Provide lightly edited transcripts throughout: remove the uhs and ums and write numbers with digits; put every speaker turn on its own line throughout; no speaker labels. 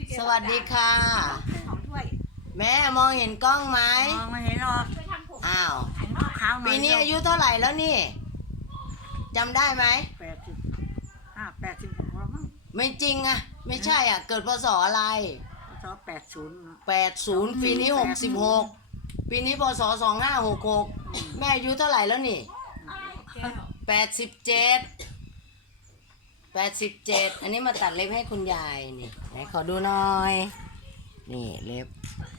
สวัสดีค่ะ
ของถ้วย
แม่มองเห็นกล้องไหม
มองไม่เห็นหรอก
อ้าว
ผมก็ขาวหน่อย
ปีนี้อายุเท่าไหร่แล้วนี่จำได้ไหม
85 86แล้วมั้ง
ไม่จริงอะไม่ใช่อ่ะเกิดพศอะไร
พศ80นะ
80ปีนี้66ปีนี้พศ2566แม่อายุเท่าไหร่แล้วนี่87อันนี้มาตัดเล็บให้คุณยายนี่ไหนขอดูหน่อยนี่เล็บ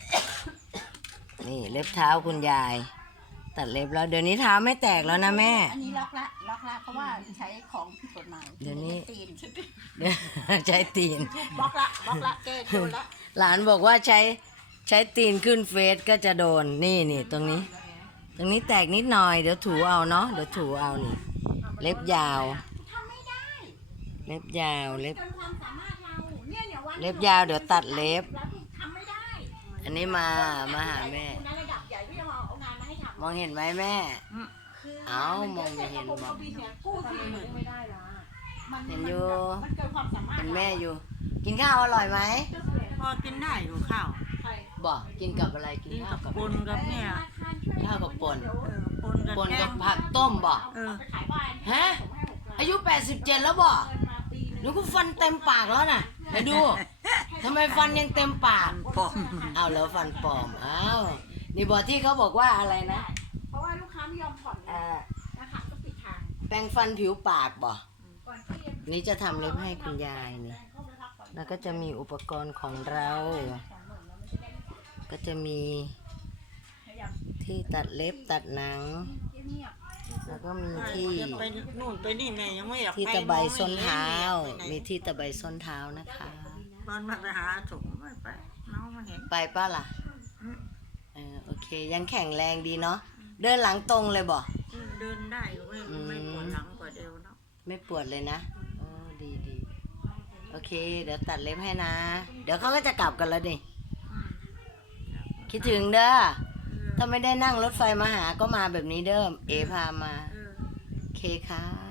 นี่เล็บเท้าคุณยายตัดเล็บแล้วเดี๋ยวนี้เท้าไม่แตกแล้วนะแม่
อันนี้ล็อกละเพราะว่าใช้ของผิดกฎหมาย
เดี๋ยวนี้
ตีน
ใช้ตีน
บล็อกละเกย์โดนละ
หลานบอกว่าใช้ตีนขึ้นเฟซก็จะโดนนี่ตรงนี้แตกนิดหน่อยเดี๋ยวถูเอาเนาะเดี๋ยวถูเอานี่เล็บยาวเล็บยาวเล็บยาวเดี๋ยวตัดเล็บอันนี้มาหาแม่มองเห็นไหมแม่เอ้ามองไม่เห็นบอกเห็นอยู่เป็นแม่อยู่กินข้าวอร่อยไหม
พอกินได้อยู่ข้าว
บอกกินกับอะไรกินข้าวกับ
ปนกับเนี่ย
ข้าวกับป่น
ปน
กับผักต้มบอกฮะอายุ87แล้วบอกหนูก็ฟันเต็มปากแล้วน่ะไปดูทำไมฟันยังเต็มปาก
ปอม
เอาแล้วฟันปลอมอ้าวนี่บอกที่เขาบอกว่าอะไรนะ
เพราะว่าลูกค้าไม่ยอมผ่อนนะคะก็ปิดทาง
แปรงฟันผิวปากบ่นี่จะทำเล็บให้คุณยายนี่แล้วก็จะมีอุปกรณ์ของเรา ก็จะมีที่ตัดเล็บตัดหนังแล้วก็มีที่
ไปนู่นไปนี่แม่ยังไม่อยาก
ที่ตะไบส้นเท้ามีที่ตะไบส้นเท้านะคะ
ตอนมาไปหาถุงไม่ไปน้องมาเห็น
ไปป้าล่ะโอเคยังแข็งแรงดีเนาะเดินหลังตรงเลยบ่
เดินได้ไม่ปวดหลังปวดเอวเนาะ
ไม่ปวดเลยนะดีโอเคเดี๋ยวตัดเล็บให้นะเดี๋ยวเขาก็จะกลับกันแล้วดิคิดถึงเด้อถ้าไม่ได้นั่งรถไฟมาหาก็มาแบบนี้เด้อเอพามาโอเคค่ะ